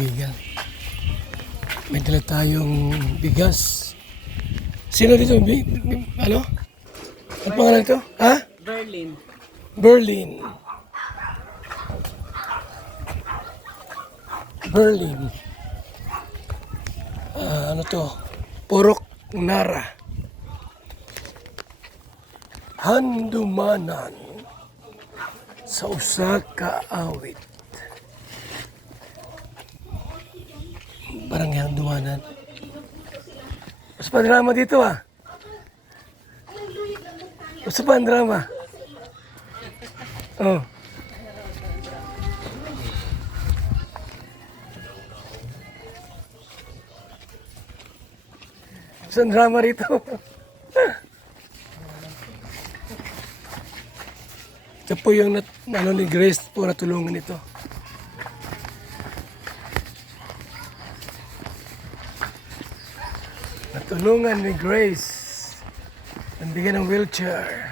kaibigan. May dala tayong bigas. Sino dito? Ano? Ano pangalan ito? Ha? Berlin. Berlin. Berlin. Ano to? Purok Nara. Handumanan sa usa ka awit. Parang handumanan. Mas pa drama dito ah. Mas pa ang drama. Oh. Mas ang drama rito. Ito po yung ano ni Grace po natulungan ito. Natulungan ni Grace. Nabigyan ng wheelchair.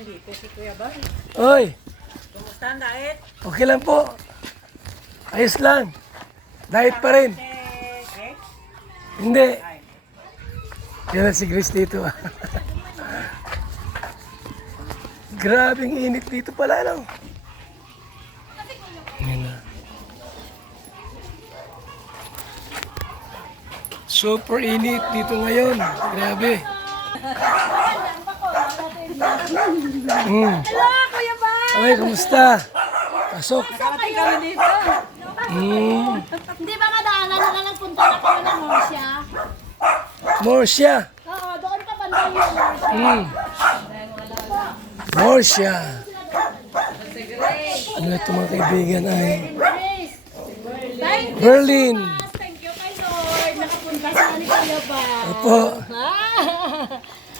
Dito si Kuya Bal. Oy, Kumusta ang diet? okay lang po. Ayos lang. Diet pa rin. Okay. Hindi. Yan na si Grace dito. Grabing init dito pala, no? Yan na. Super init dito ngayon. Grabe. Hello, Kuya Bal! Ay, kumusta? Pasok. Nakarating kami dito. Hindi ba madaanan na lang nagpunta na kami ng Morsya? Morsya. Oo, doon pa banda yung Morsya. Morsya. Ano ito mga kaibigan ay Grace. Thank you Berlin. so much. Thank you kay Lord. Nakapunta sa ni Kuya Bal. Opo.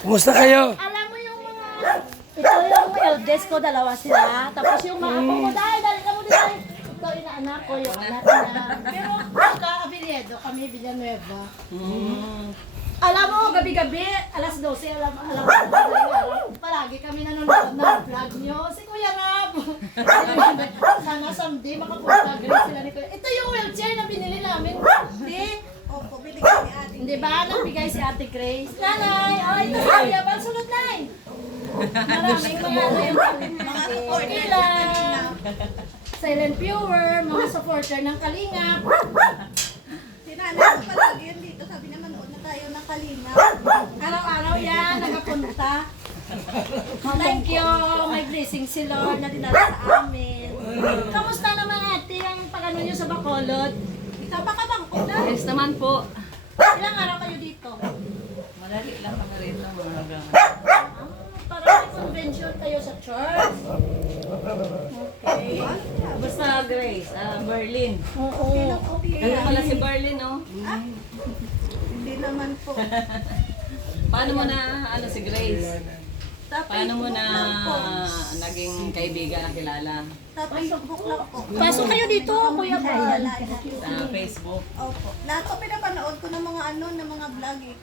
Kumusta kayo? Alam mo yung mga... Ito yung eldest ko, dalawa sila. Tapos yung mga apo ko, dali ka mo din. Ito, inaanak ko, yung anak niya. Pero magka-apelyedo kami, Villanueva. Alam mo, gabi-gabi, alas 12, alam mo, palagi kami nanonood ng vlog nyo. Si Kuya Rab. Sana someday makapunta, Grace sila ni Kuya. Ito yung wheelchair na binili namin. Di? Opo, binigay ni ate. Hindi ba? Nagbigay si Ate Grace. Nanay, oh, ito si Kuya Bal, sunod na eh. Maraming mga ano yung Mga supporter okay na lang. Silent viewer, mga supporter ng Kalingap. Sinanay ko palagi yun dito. Sabi niya, manood na tayo ng Kalina. Araw-araw yan, nakapunta. Thank you. May blessing si Lord na dinala sa amin. Kamusta naman ate ang pag-ano nyo sa Bacolod? Napakabangko na. Yes naman po. Ilang araw kayo dito? Madali lang kami rito mga hanggang. Parang may convention kayo sa church. Okay. Basta Grace, Berlin. Oo. Ano pala si Berlin, no? Hindi naman po. Paano mo na, ano si Grace? Sa Paano mo Facebook na lang po. naging kaibigan na kilala? Sa Facebook lang po. Pasok kayo dito, Kuya Bal. Sa Facebook? Opo. Lahat po pinapanood ko ng mga ano, ng mga vlog eh.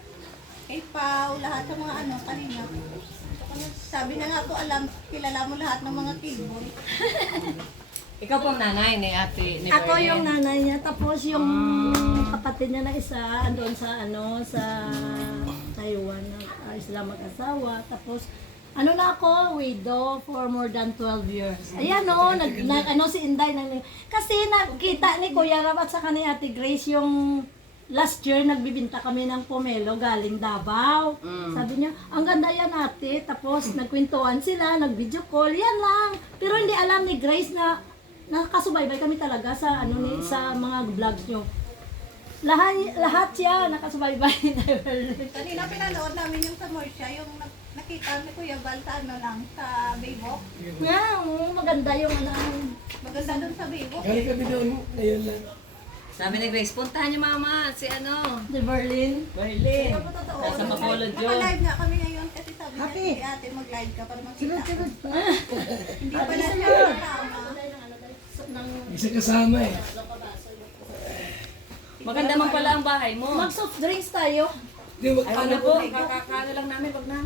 Kay Pao, lahat ng mga ano, Kalina. Sabi na nga po, kilala mo lahat ng mga keyboard. Ikaw pong nanay ni ate, ni Ako Berlin. yung nanay niya, tapos yung kapatid niya na isa, andun sa ano, sa Taiwan, sila mag-asawa. Tapos, ano na ako, widow for more than 12 years. Ayan o, ano si Inday. Kasi nakita ni Kuya Rab at saka ni Ate Grace yung last year nagbibinta kami ng pomelo galing Davao. Sabi niya, ang ganda yan ate. Tapos nagkwentuhan sila, nag-video call, yan lang. Pero hindi alam ni Grace na nakasubaybay kami talaga sa ano ni sa mga vlogs nyo. Lahat siya nakasubaybay ni Berlin. Kanina pinanood namin yung sa Morsha, yung nakita ni Kuya Bal sa ano lang, sa Baybok. Yeah, maganda yung ano. Maganda dun sa Baybok. Galing kami doon. Ayun lang. Sabi ni Grace, puntahan niyo mama, si ano, Si Berlin. Berlin. Ikaw po totoo. Nasa Bacolod yun. Naka-live nga kami ngayon kasi sabi niya, si ate mag-live ka para makita. Hindi pala siya tama. Isa kasama eh. Maganda man pala ang bahay mo. Mag soft drinks tayo. Di, Ay, wag na po, kakakaano lang namin, wag na.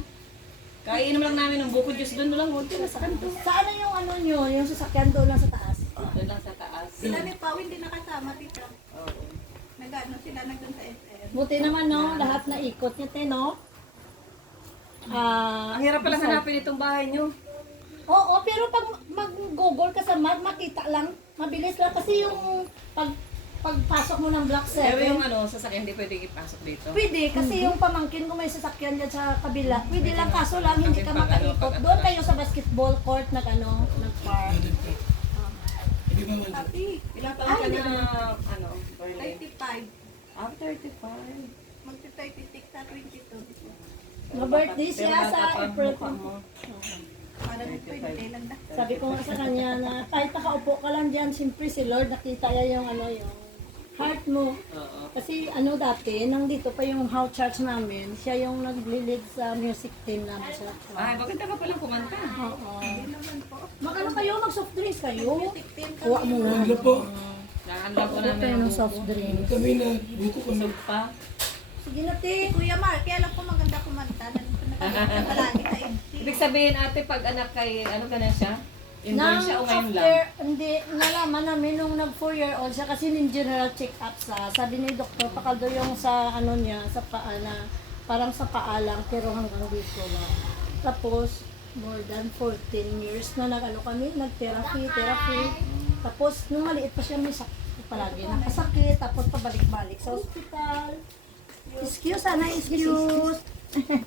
Kainom lang namin ng buko juice doon lang, konti na sa kanto. Saan na yung ano nyo, yung sasakyan doon lang sa taas? Doon lang sa taas. Sila ni Pao hindi nakasama, tita. Oo. Nag-ano sila, nagdun sa SM. Buti naman no, lahat na ikot niya te no. Ang hirap pala hanapin itong bahay nyo. Oo, pero pag mag-google ka sa map, makita lang. Mabilis lang kasi yung pagpasok mo ng Block 7. Pero yung sasakyan hindi pwedeng ipasok dito. Pwede, kasi yung pamangkin ko may sasakyan dyan sa kabila. Pwede lang, kaso lang hindi ka makaikot. Doon kayo sa basketball court nag-park. Hindi ba man? Happy. Ilang taon ka na, Berlin? 35. Ah, 35. Magti-36 sa 22. Mag-birthday siya Pero sa bata pa ang April. mukha mo. Parang 20 lang na. Sabi ko nga sa kanya na kahit nakaupo ka lang dyan, siyempre si Lord nakita niya yung yung heart mo. Oo. Kasi dati, nang dito pa yung house church namin, siya yung nag-lead sa music team namin sa Ay, maganda ka palang kumanta. Oo. Magano kayo? Mag-soft drinks kayo? Kuha mo na. Ano po? Naanla ko Kuha namin tayo ng ng soft drinks. Kami na, buko kami. busog pa. Sige na, Si te. Kuya Mark, kaya alam ko maganda kumanta. Nakakanta palagi sa MC. Ibig sabihin ate, pag anak kay, ka na siya? Yung girl Nang siya o ngayon after, lang? hindi, nalaman namin nung nag 4-year-old siya kasi nin general check-up sabi ni doktor, pakaldo yung sa niya, sa paa na, parang sa paa lang, pero hanggang dito lang. Tapos, more than 14 years na kami, nag-therapy. Tapos, nung maliit pa siya, may sakit palagi, nakasakit, tapos pabalik-balik sa ospital. Excuse.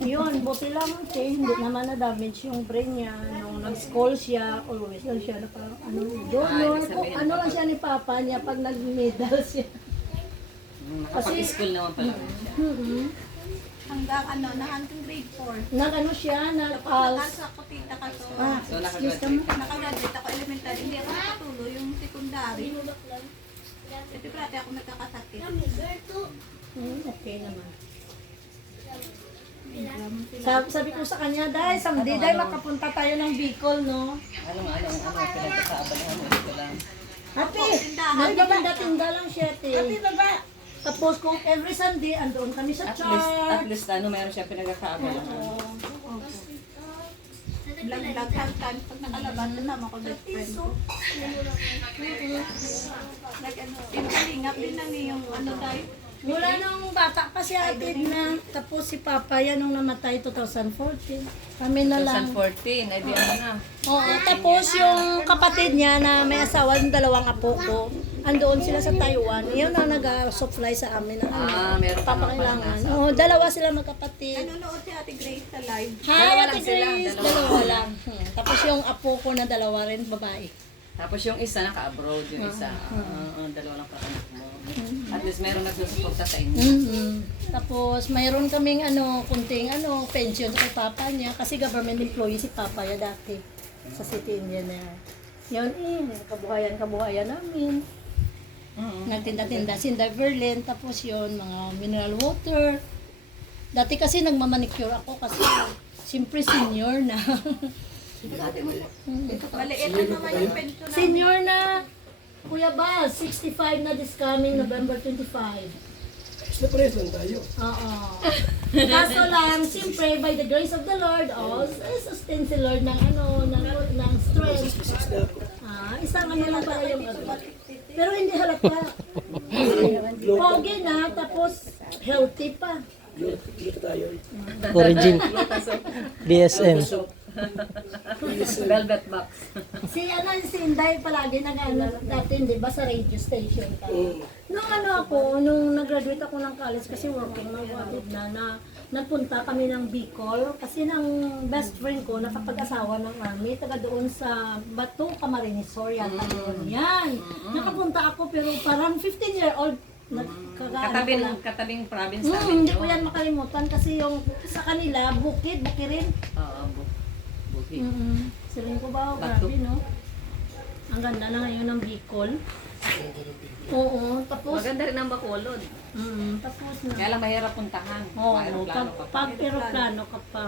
Yun, buti lang hindi naman na-damage yung brain niya. Nung nag-school siya, always lang siya na parang doon. Ano lang siya ni Papa niya pag nag-medal siya. Nakapag-school naman pala siya. Hanggang grade 4. Nag siya, nag-ALS. Nasa Kutita ka to. So, Excuse ka mo. Nakagraduate ako elementary. Hindi ako nakatuloy yung secondary. Ito prate ako nagkakasakit. Okay naman. Sabi ko sa kanya, Day, someday, Day, makapunta tayo ng Bicol, no? Pinagkakaabalahan mo dito lang. Happy! Nagtitinda-tinda lang siya, te. Tapos kung every Sunday, andoon kami sa At church. least meron siya pinagkakaabalahan. Vlog sometimes pag nakalabas kasama ko best friend ko. Yung kalingap din na yung tayo. Mula nung bata pa si ate na, tapos si Papa yan nung namatay 2014. Kami na lang. 2014, ay di na. Oo, tapos yung kapatid niya na may asawa, yung dalawang apo ko, andoon sila sa Taiwan. Yun na nag-supply sa amin ng Meron pa papakailangan. Oo, dalawa sila magkapatid. Nanonood si Ate Grace sa live. Hi, Dalawa Ate lang sila, Grace! dalawa. Dalawa lang. Tapos yung apo ko na dalawa rin, babae. Tapos yung isa naka-abroad, yung isa. Dalawa lang kakanak mo. At least meron nagsusuporta sa inyo. Tapos mayroon kaming kunting pension sa kay Papa niya kasi government employee si Papa ya dati sa City Engineer. Yun kabuhayan namin. Nagtinda-tinda Cinder Berlin, tapos yun mga mineral water. Dati kasi nagmamanicure ako kasi siyempre senior na. Maliit lang naman yung pension na. Senior na. Kuya Bal, 65 na this coming November 25. Basta pares lang tayo. Oo. Kaso lang, siyempre, by the grace of the Lord, sustain si Lord ng ng strength. 66 na ako. Isang lang pala yung pero hindi halata. Pogi na, tapos healthy pa. Dito tayo. Origin. BSM. Velvet box. Si Inday palagi dati, di ba, sa radio station ka. Nung nag-graduate ako ng college kasi working na nagpunta kami ng Bicol kasi ng best friend ko nakapag-asawa ng army, taga doon sa Bato, Camarines Sur, yata yun. Yan. Nakapunta ako pero parang 15-year-old Katabing province namin hindi ko yan makalimutan kasi yung sa kanila, bukirin. Oo, buhi. Siling ko ba? Bato. Grabe, no? Ang ganda na ngayon ng Bicol. Oo, tapos... Maganda rin ang Bacolod. tapos na. Kaya lang mahirap puntahan. Oo, Aeroplano ka pa. pag aeroplano ka pa.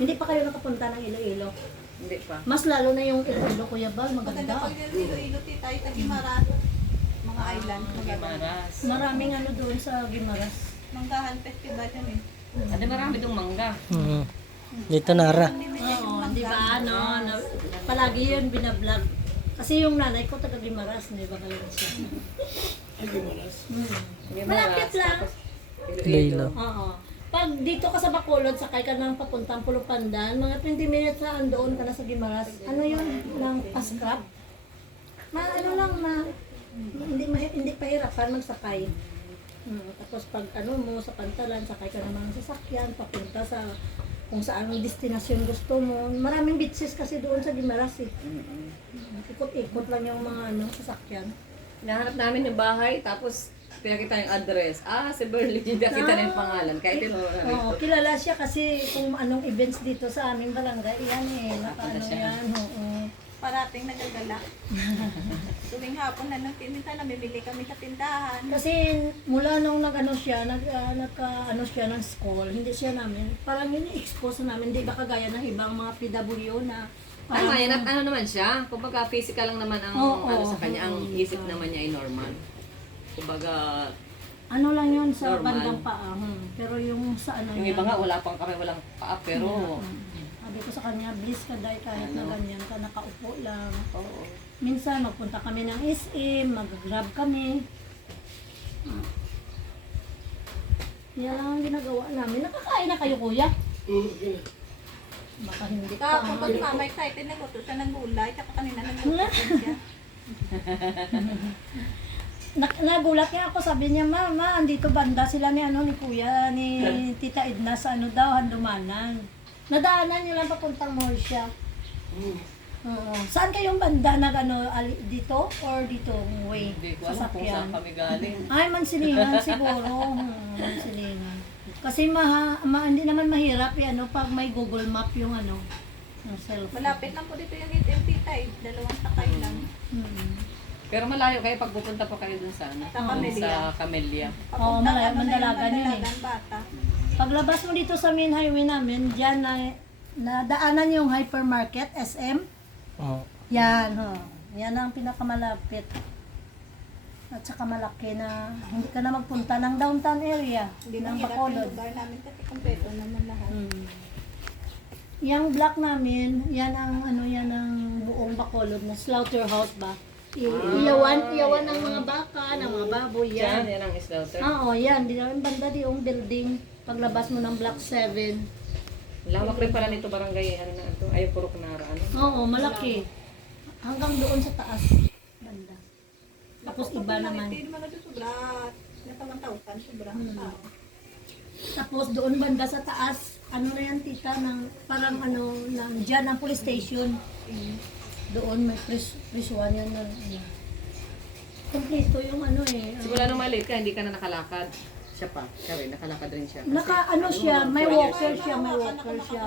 Hindi pa kayo nakapunta ng Iloilo. Hindi pa. Mas lalo na yung Iloilo, Kuya Bal, Maganda maganda. pag Iloilo tayo sa Gimaras. Mga island. Gimaras. Maraming doon sa Gimaras. Manggahan festival yan eh. At marami dong mangga. Dito Nara. Oo, di ba, no? Palagi yun binablog. Kasi yung nanay ko taga Guimaras, di ba kayo siya? Malapit lang. Iloilo. Oo. Pag dito ka sa Bacolod, sakay ka ng papuntang Pulupandan, mga 20 minutes na andoon ka na sa Guimaras. Ano yun? Ng pascrap? Ano lang na hindi pahirapan magsakay. Tapos pag ano mo sa Pantalan, sakay ka ng mga sasakyan, papunta sa kung saan ang destinasyon gusto mo. Maraming beaches kasi doon sa Guimaras eh. Ikot-ikot lang yung mga sasakyan. Nahanap namin yung bahay, tapos pinakita yung address. Si Berlin, nakita na yung pangalan. Kahit yung Oo, kilala siya kasi kung anong events dito sa aming barangay, yan eh, nakaano siya. yan, oo. Parating nagagala. Tuwing hapon na nang minsan namimili kami sa tindahan. Kasi mula nung nag-ano siya ng school, hindi siya namin, parang ini-expose na namin, hindi ba kagaya ng ibang mga PW na Tama yan, at ano naman siya, kumbaga physical lang naman ang ano sa kanya, ang isip naman niya ay normal. Kumbaga, ano lang yun sa Normal. bandang paa, pero yung sa ano yung niya, iba nga wala pang kami, walang paa, pero sabi ko sa kanya, please ka dahil kahit na ganyan ka, nakaupo lang. oo. Minsan magpunta kami ng SM, mag-grab kami. Yan lang ang ginagawa namin. Nakakain na kayo, kuya? Baka hindi pa. Tapos pag mama excited nagluto siya ng gulay, tsaka kanina nagluto siya. Nagulat nga ako, sabi niya, Mama, andito banda sila ni kuya, ni Tita Edna sa daw, Handumanan. Nadaanan niyo lang papuntang Morsha. Oo. Saan kayong banda dito or dito way? Hindi ko alam kung saan kami galing. Ay, Mansilingan siguro. Mansilingan. Kasi hindi naman mahirap pag may Google Map yung yung cellphone. Malapit lang po dito yung ATM tita eh. 2 sakay lang. Pero malayo kayo pag pupunta pa kayo dun sa Sa Camellia. sa Camellia. Oo, malayo, Mandalagan yun eh. Mandalagan, bata. Paglabas mo dito sa main highway namin, diyan na daanan yung hypermarket, SM. Oo. Yan, yan ang pinakamalapit. At saka malaki na hindi ka na magpunta ng downtown area, Hindi ng na hirap yung Bacolod. lugar namin kasi kumpleto naman lahat. Yung block namin, yan ang buong Bacolod na slaughterhouse ba? Iyawan ng mga baka, ng mga baboy Yan, yan. yan ang slaughter. Oo, yan. Di namin banda di yung building. Paglabas mo ng block 7. Lawak rin pala nito barangay, ano na ito, ay puro Nara, ano. Oo, malaki. Hanggang doon sa taas. Banda. Tapos iba naman. Hindi naman ito sobra. Nasa 1,000 sobra. Tapos doon banda sa taas, ano na yan tita, parang dyan ang police station. Doon may prisuan yan na kompleto yung Simula nung maliit ka, hindi ka na nakalakad. Siya pa, siya rin, nakalakad rin siya. siya, may walker siya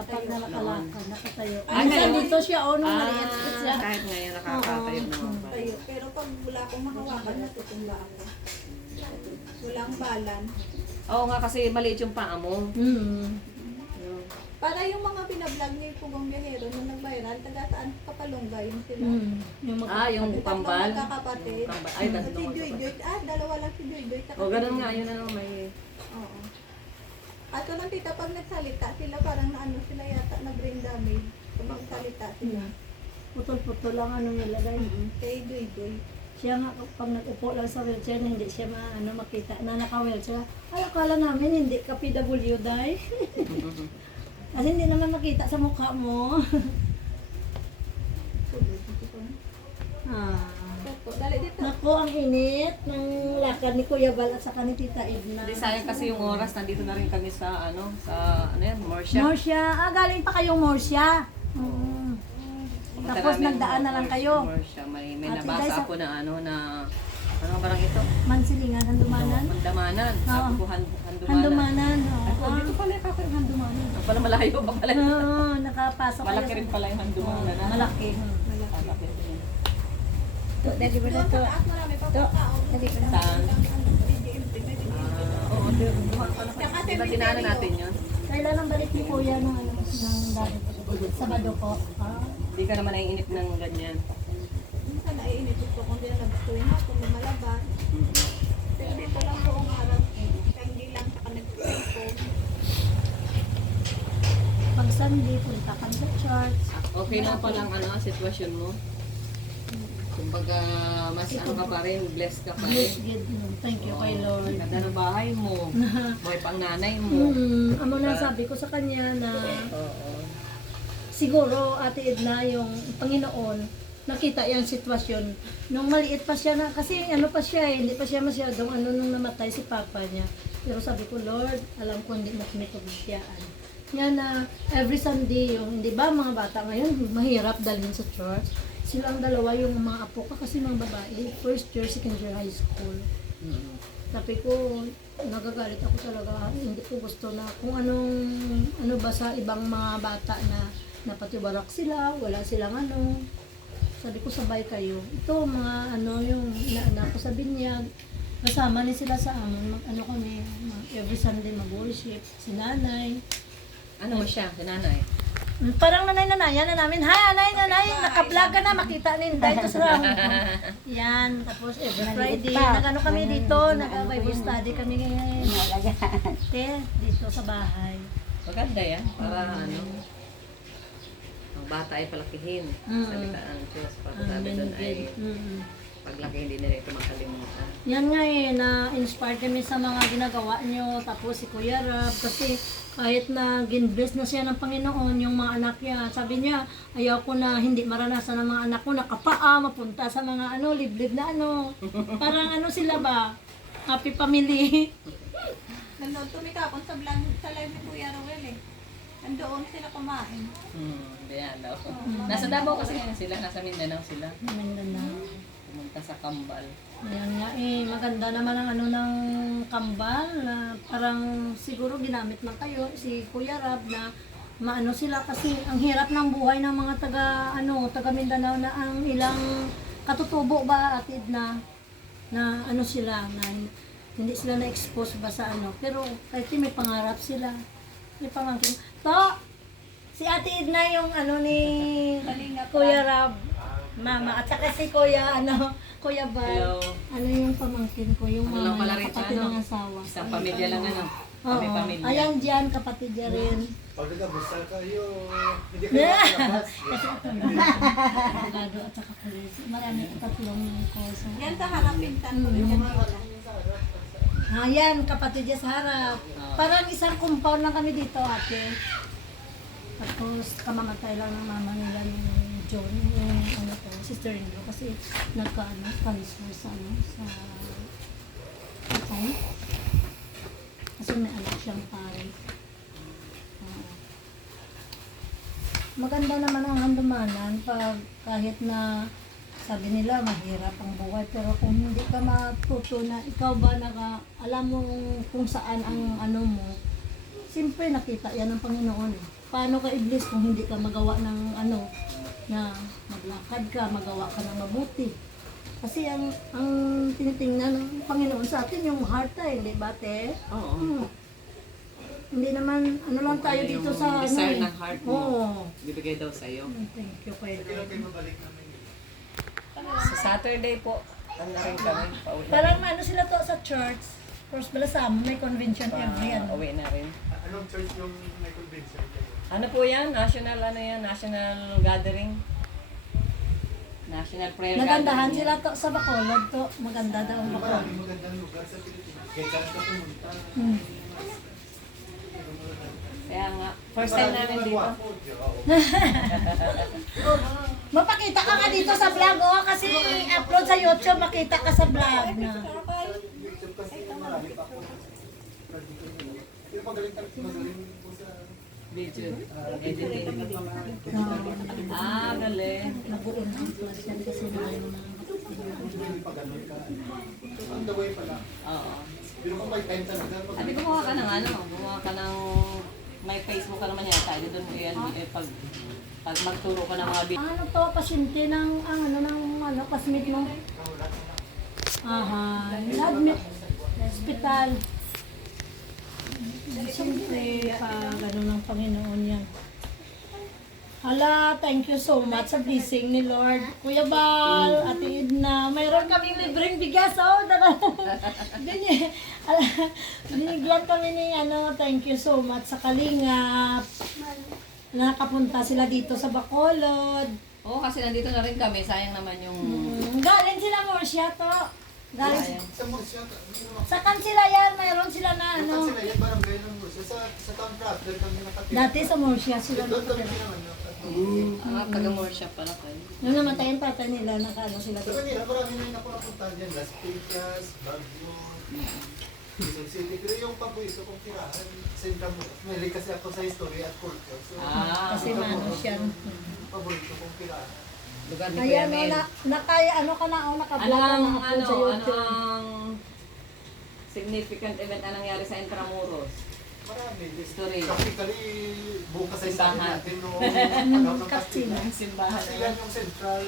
pag nalakalakad, nakatayo. Minsan ngayon? dito siya, nung maliit siya. Kahit ngayon nakakatayo naman pa. Tayo. Pero pag wala akong mahawakan, natutumba ako. Walang balan. Oo nga, kasi maliit yung paa mo. Para yung mga binablog ni Pugong Biyahero nung nag-viral, taga saan Kapalunga yung sila. Yung Yung pambal. Magkakapatid. Ay, Si tatlo. Joy Joy. Dalawa lang si Joy Joy. O, ganun nga, yun ano, may... Oo. At lang tita, pag nagsalita sila, parang sila yata na brain damage. Pag magsalita sila. putol-putol lang nilagay. Kay Joy Joy. Siya nga, pag nag-upo lang sa wheelchair, hindi siya makita na naka-wheelchair. Ay, akala namin hindi ka PW, day. Kasi hindi naman makita sa mukha mo. Dali dito. Naku, ang init ng lakad ni Kuya Bal at saka ni Tita Edna. Hindi sayang kasi yung oras, nandito na rin kami sa, Morsha. Morsha. Galing pa kayong Morsha. Pumunta Tapos namin nagdaan na lang kayo. Morsha, may At guys, nabasa ako na ano barang ito? Mansilingan, Handumanan. Handamanan. Sabi ko, Handumanan. Handumanan. Ay, ko, dito pala yung kakayong Handumanan. Ang pala malayo pa pala. Oo, nakapasok Malaki kayo rin pala yung Handumanan. Malaki. Malaki rin. Dali ba Doon sa taas marami pa po tao. Saan? Oo, Tsaka diba dinaanan natin yun? Kailan ang balik ni Kuya ng dati? Sabado po. Hindi ka naman naiinip ng ganyan. Minsan naiinit ko kung di na nagustuhin ako, lumalabas. Pero dito lang buong araw. Kaya hindi lang saka nag-cellphone. Pag Sunday, punta kami sa church. Okay lang palang sitwasyon mo. Kumbaga, mas ka pa rin, blessed ka pa Yes, rin. good. Thank you kay Lord. Ganda ng bahay mo. Buhay pang nanay mo. Amo na sabi ko sa kanya na Oo. siguro Ate Edna yung Panginoon nakita yung sitwasyon nung maliit pa siya na kasi pa siya hindi pa siya masyadong nung namatay si papa niya, pero sabi ko, Lord, alam ko hindi mo kami pagbigyan nga na every Sunday yung hindi ba mga bata ngayon mahirap dalhin sa church, silang dalawa yung mga apo ko kasi mga babae, first year, second year high school. Sabi ko, nagagalit ako talaga, hindi ko gusto na kung ano ba sa ibang mga bata na napatiwarak sila, wala silang sabi ko, sabay kayo. Ito, mga yung inaanak ko sa binyag, kasama ni sila sa amin, kami, every Sunday mag-worship, si nanay. Ano mo siya, si nanay? Parang nanay-nanayan na namin, hi, nanay, naka-vlog ka na, makita ni Inday ito sa yan, tapos every Friday, kami dito, nag-Bible study kami ngayon. Dito sa bahay. Maganda yan, para ang bata ay palakihin. Salita ng Diyos, para sabi doon ay paglaki hindi nila ito makalimutan. Yan nga na-inspire kami sa mga ginagawa nyo, tapos si Kuya Rab, kasi kahit na ginbless na siya ng Panginoon, yung mga anak niya, sabi niya, ayaw ko na hindi maranasan ng mga anak ko, nakapaa, mapunta sa mga liblib na parang sila ba, happy family. Nandun tumikapon sa vlog sa live ni Kuya Roel eh. Nandoon sila kumain. Yan daw. Nasa Davao kasi ngayon sila, nasa Mindanao sila. Mindanao. Pumunta sa Kambal. Ayan nga maganda naman ang ng kambal na parang siguro ginamit lang kayo si Kuya Rab na maano sila kasi ang hirap ng buhay ng mga taga Mindanao na ang ilang katutubo ba atid na sila na hindi sila na-expose ba sa pero kahit may pangarap sila, may pamangkin si Ate Edna yung ni Kuya Rab mama at saka si Kuya Kuya Bal. Hello. Yung pamangkin ko, yung Lang mama pala rin niya, kapatid sa ng asawa. Isang pamilya lang Kami Oo. pamilya. Ayan dyan, kapatid niya rin. Pag nagkabusta kayo, hindi kayo makalabas. Kasi ako abogado at saka police. Marami ko tatlong kosa. Yan sa harap pintan ko rin yan. Ayan, kapatid niya sa harap. Parang isang compound lang kami dito, ate. Tapos kamamatay lang ng mama nila ni John, yung sister-in-law, kasi cancer sa patay. Kasi may anak siyang pare. Maganda naman ang handumanan pag kahit na sabi nila mahirap ang buhay, pero kung hindi ka matuto na ikaw ba alam mo kung saan ang mo, siyempre nakita yan ng Panginoon. Paano ka iblis kung hindi ka magawa ng na maglakad ka, magawa ka ng mabuti. Kasi ang tinitingnan ng Panginoon sa atin yung heart hindi ba, te? Oo. Hindi naman, lang tayo dito sa desire ng heart mo. Oo. Bibigay daw sa'yo. Thank you, kay Lord. Sa Saturday po, na rin kami. Pauwi. Parang sila to sa church. First Balasam, may convention every Uwi na rin. Anong church yung may convention kayo? Ano po yan? National gathering. National prayer Nagandahan gathering. sila to sa Bacolod to. Maganda daw ang Bacolod. Maraming magandang lugar sa Pilipinas. Kaya saan ka pumunta? Kaya nga, first time namin dito. Mapakita ka nga dito sa vlog, kasi upload sa YouTube, makita ka sa vlog na. YouTube kasi marami pa ako. Pero magaling po sa Video. Editing. Galing. Nabuon ang plus yan kasi mga pag-ganon ka. On the way pala. Oo. Pero kung may time talaga, Ate, gumawa ka ng gumawa ka ng, may Facebook ka naman yata, doon mo yan, pag magturo ka ng mga video. Ano to, pasyente ng, classmate mo? Na-admit, hospital. Siyempre, gano'n ng Panginoon yan. Hala, thank you so much sa blessing ni Lord. Kuya Bal, Ate Edna, mayroon kaming libreng bigas, binigyan kami ni, thank you so much sa Kalingap. nakapunta sila dito sa Bacolod. Oo, kasi nandito na rin kami. Sayang naman yung... Galing sila Murcia to. Galing Sayang. Sa Murcia, sa Kansila yan, mayroon sila na yung ano. sila yan, barangay ng Murcia. Sa town proper kami nakatira. Dati sa Murcia sila Doon kami nakatira. pinanganak. Taga-workshop pala kayo. Nung namatay ang tatay nila, nakaano sila Sa dito. Manila, marami na yung napunta dyan. Las Piñas, Baguio, Quezon City. Pero yung paborito kong tirahan, sa Intramuros. Mahilig kasi ako sa history at culture. So, Kasi manos yan. paborito kong tirahan. Lugar ni Kaya Kuya ano, Mel. nakaya ano ka na, nakablog ka na upload Ano sa YouTube. ang significant event na nangyari sa Intramuros? Marami. History. Practically, bukas ay sabi Simbahan. natin noong panahon ng Kapsina. Kastila. Simbahan. Kasi yan yung central.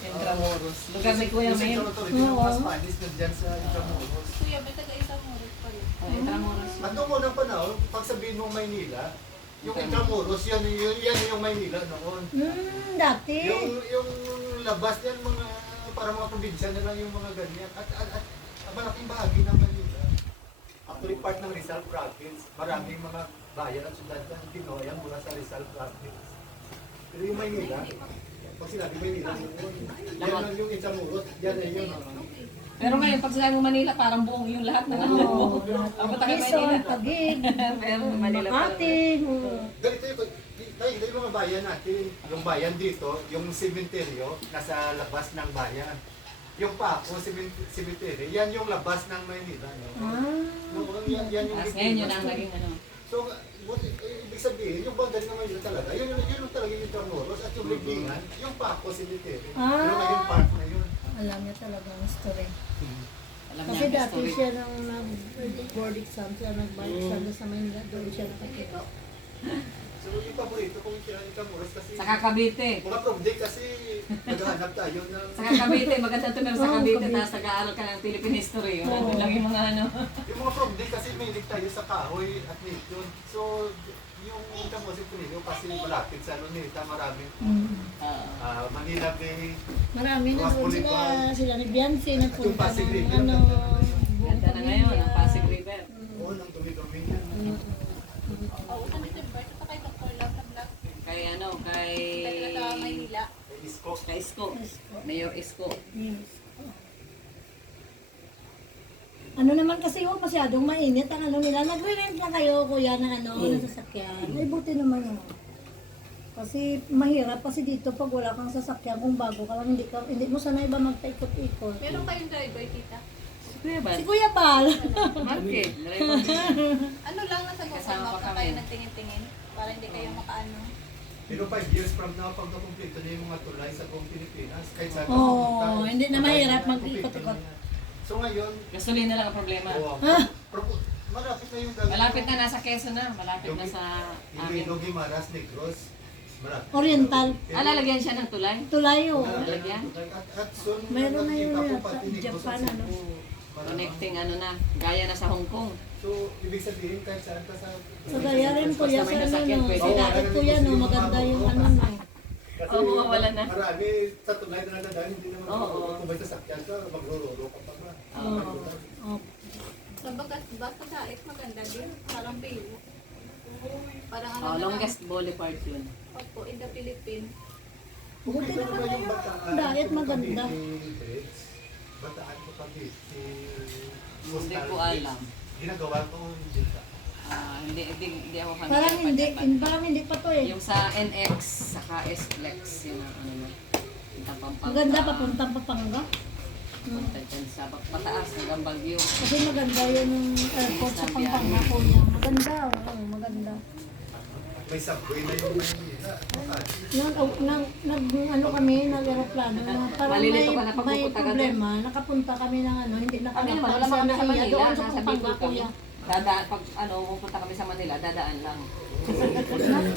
Intramuros. Lugar ni Kuya Yung Mel. central authority ng mga Spanish nandyan sa Intramuros. Kuya, may taga-isang murit pa rin. Oh, Intramuros. At noong unang panahon, pag sabihin mong Maynila, yung Intramuros, yan yung Maynila noon. Dati. Yung labas niyan, mga, para mga probinsya na lang yung mga ganyan. At malaking bahagi ng Manila. Actually, part ng Rizal Province. Maraming mga bayan at syudad ng Pinoy ang mula sa Rizal Province. Pero yung Maynila, pag sinabi Maynila, yan lang yung Intramuros, yan ay yun. Pero ngayon, pag sinabi mo Manila, parang buong yung lahat na Oo. Ako taga Quezon, Manila. Taguig, Pero Manila pa Makati. Ganito yung mga bayan natin. Yung bayan dito, yung sementeryo, nasa labas ng bayan. Yung Paco, cemetery, yan yung labas ng Maynila. No? No, yan yung Tapos ngayon yun ang naging ano. So, ibig sabihin, yung boundary ng Maynila talaga, yun talaga yung Intramuros at yung Libingan, yung Paco Cemetery. Yung ngayon park na yun. Alam niya talaga ang story. Alam Kasi niya ang dati history. siya nang nag-board exam, siya nag-board exam sa Manila, doon siya nakakita. So, yung paborito kong Intramuros kasi, Sa Cavite. mga prom day kasi naghahanap tayo ng Sa Cavite, maganda ito pero sa Oo, Cavite, Cavite. tapos nag-aaral ka ng Philippine history. Oo. Ano lang yung mga ano. yung mga prom day kasi may tayo sa kahoy at nature. So, yung Intramuros yung kasi malapit sa Luneta, maraming Manila Bay. Marami na doon sila ni Biancy, nagpunta Yung Pasig ng River, ano, Ganda na ngayon, ang Pasig River. Oo, nang dumi-dumi yan. Oo, sa December, ito kay Dr. Lam na vlog. Kay ano, kay... Dahil sa Maynila. May isko. Kay Isko. Mayor Isko. yes. Ano naman kasi yung masyadong mainit ang ano nila. Nagre-rent na kayo, kuya, ng ano, ng sasakyan. Ay, buti naman yun. Kasi mahirap kasi dito pag wala kang sasakyan, kung bago ka lang, hindi mo sanay ba magpaikot-ikot. Meron kayong driver, tita? Kuya ba? Si Kuya Bal. Market. Driver. Ano lang, nasa Google Kasama Maps pa na kami. kayo nagtingin-tingin para hindi kayo makaano. Pero 5 years from now, pag nakumpleto na yung mga tulay sa buong Pilipinas, kahit saan ka Oo, pumunta, hindi na mahirap kumpleto mag-ikot-ikot. na yan. So ngayon, Gasolina lang ang problema. malapit na yung gagawin. Malapit na nasa Quezon na. Malapit na sa amin. Iloilo, Guimaras, Negros. Malapit. Oriental. Ah, lalagyan siya ng tulay? Tulayo. Lalagyan? At soon, Mayroon na yun nakita ko yata, pati Negros Japan, at ano. Cebu. Connecting ano na. Gaya na sa Hong Kong. So, ibig sabihin, kahit saan ka sa... Sa gaya rin kuya sa ano, no, Pwede sa na. dait kuya, no, maganda yung ano, no. Kasi Oo, wala na. marami sa tulay na nadaan, hindi naman Oo. kung may sasakyan ka, magrororo ka pa ba? Oh. Sa bagas, basta dait maganda din. Parang Bayo. Parang ano Oh, na longest boulevard yun. lang. Opo, in the Philippines. Buti naman na yung dait maganda. Bataan ko pag Hindi ko alam. Ginagawa ko hindi ka. Hindi ako familiar. Parang hindi, pa- parang hindi pa to eh. Yung sa NX, saka S-Flex, yun ang ano mo. Yung Pampanga. Maganda papuntang Papanga. Punta dyan sa pataas hanggang Baguio. Kasi maganda yung airport sa Pampanga kuya. Maganda, oo, maganda. May subway na yung Maynila. Makati. Ano kami, nag-aeroplano na parang Malilito ka na may pagpupunta ka problema. Nakapunta kami ng ano, hindi Kami nakalapag naman, wala sa kami sa Naiya, Manila. doon sa Nasa Pampanga Bicol kami. kuya. Dadaan, pag ano, pupunta kami sa Manila, dadaan lang.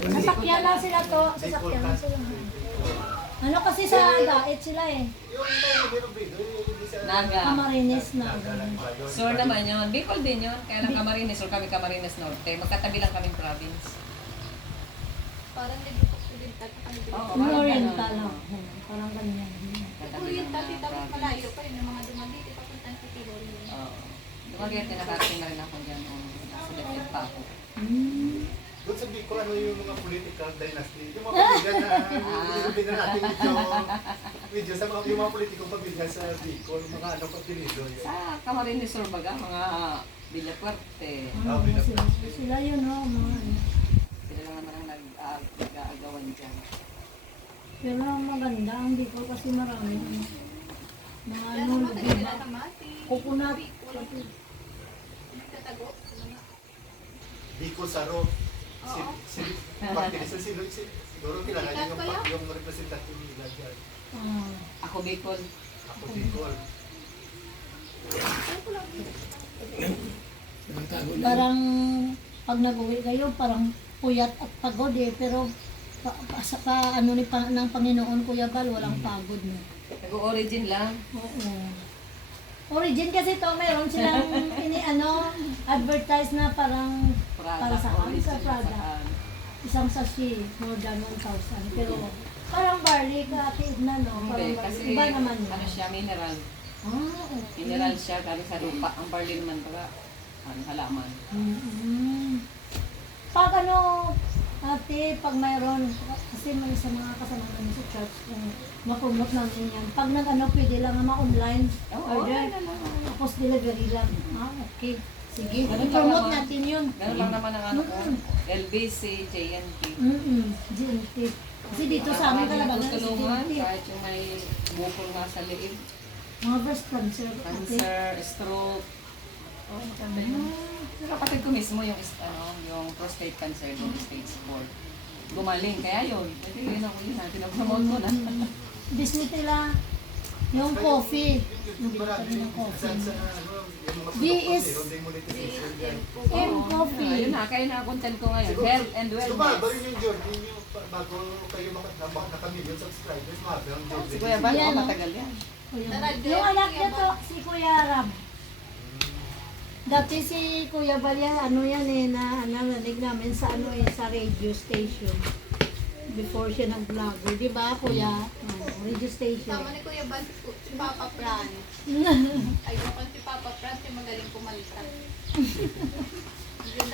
Sasakyan lang sila to, sasakyan lang sila. Ano kasi sa dait sila eh. Yung Bido, yung sa... Naga. Camarines na. Sur naman yun. Bicol din yun. Kaya lang Camarines or kami Camarines Norte. Magkatabi lang kaming province. Parang nag-book Oriental pa kami. Oo. Yung Oriental, oh. Parang ganyan. Magkatabi lang Oriental, na tita, mas province. malayo pa yun. Yung mga dumagiti, papuntang City Hall yun. Oo. Lumagyan, tinakarating na rin ako dyan. Sa Depet pa ako. Doon sa Bicol, ano yung mga political dynasty? Yung mga pamilya na, hindi na natin medyo sa mga, yung mga politikong pamilya sa Bicol, mga ano pagpilido yun. Sa Camarines Sur baga, mga Villapuerte. Sila yun, no? Mga, ano. Sila lang naman ang nag-aagawan dyan. Pero ang maganda, ang Bicol kasi marami. Mga ano, diba? Coconut. Bicol Saro. Siguro kilala niyo yung representative nila dyan. Ako Bicol. Ako Bicol. Parang pag nag-uwi kayo, parang puyat at pagod eh. Pero sa ano ni ng Panginoon, Kuya Bal, walang pagod no. Nag-origin lang. Oo. Origin kasi to, meron silang advertise na parang para sa origin, Prada. Isang sachet, more than 1,000. Pero parang barley ka, na no? Parang Hindi, barley. kasi Iba naman yun. ano siya, mineral. Okay. Mineral siya, galing sa lupa. Ang barley naman baga, halaman. Pag ano, ate, pag mayroon, kasi may sa mga kasama namin sa church, ma-promote namin yan. Pag nag-ano, pwede lang ma-online order. Tapos delivery lang. Okay. Sige, Ganun lang promote naman. natin yun. Ganun lang naman ang ano ko. LBC, JNT. GNT. Kasi dito sa amin talaga tulungan GNT. kahit yung may bukol nga sa liig. Mga breast cancer. Cancer, stroke. Oh, maganda yun. Pero kapatid ko mismo yung prostate cancer, yung stage 4. Gumaling, kaya yun. Pwede yun ako yun natin. Pinapromote mo na. Business nila, yung coffee. Yung marami Yung coffee. sa ano, yung mga DS. yung monetization dyan. And coffee. Ayun na, kaya na content ko ngayon. Health and Sumaba wellness. rin yung journey nyo bago kayo naka-million subscribers, mabi ang Oh, journey. si Kuya Bal, Yan, oh, no? matagal yan. Yung anak niya to, si Kuya Ram. Dati si Kuya Balya, ano yan eh, narinig namin sa sa radio station. Before siya nag-vlogger, di ba Kuya? Radio station. Tama ni Kuya Bal, si Papa Fran. Ayoko si Papa Fran, si magaling pumalita.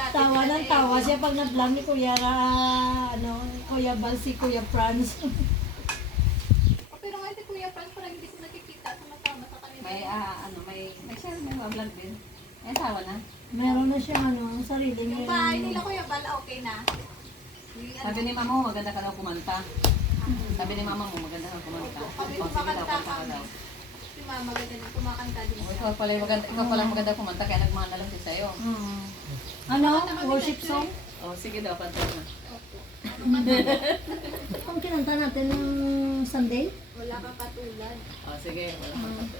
Tawa ng tawa siya pag nag-vlog ni Kuya Kuya Bal, si Kuya Franz. Pero nga si Kuya Fran, parang hindi ko nakikita sumasama sa kanila. May share, may mga vlog din. May asawa na. Meron na siya ang sarili Yung niya. bahay nila Kuya Bal, okay na. Sabi ni mama mo, maganda ka daw kumanta. Sabi ni mama mo, maganda ka kumanta. Kami O, sige daw, kumakanta kanta ka kami. daw. Si Mama ganyan, kumakanta din O, siya. ikaw pala maganda kumanta, kaya nagmahal na lang siya sa'yo. Ano? Worship song? O, sige daw, kanta na. Kung kinanta natin ng Sunday? Wala kang katulad. O, sige, wala kang kanta.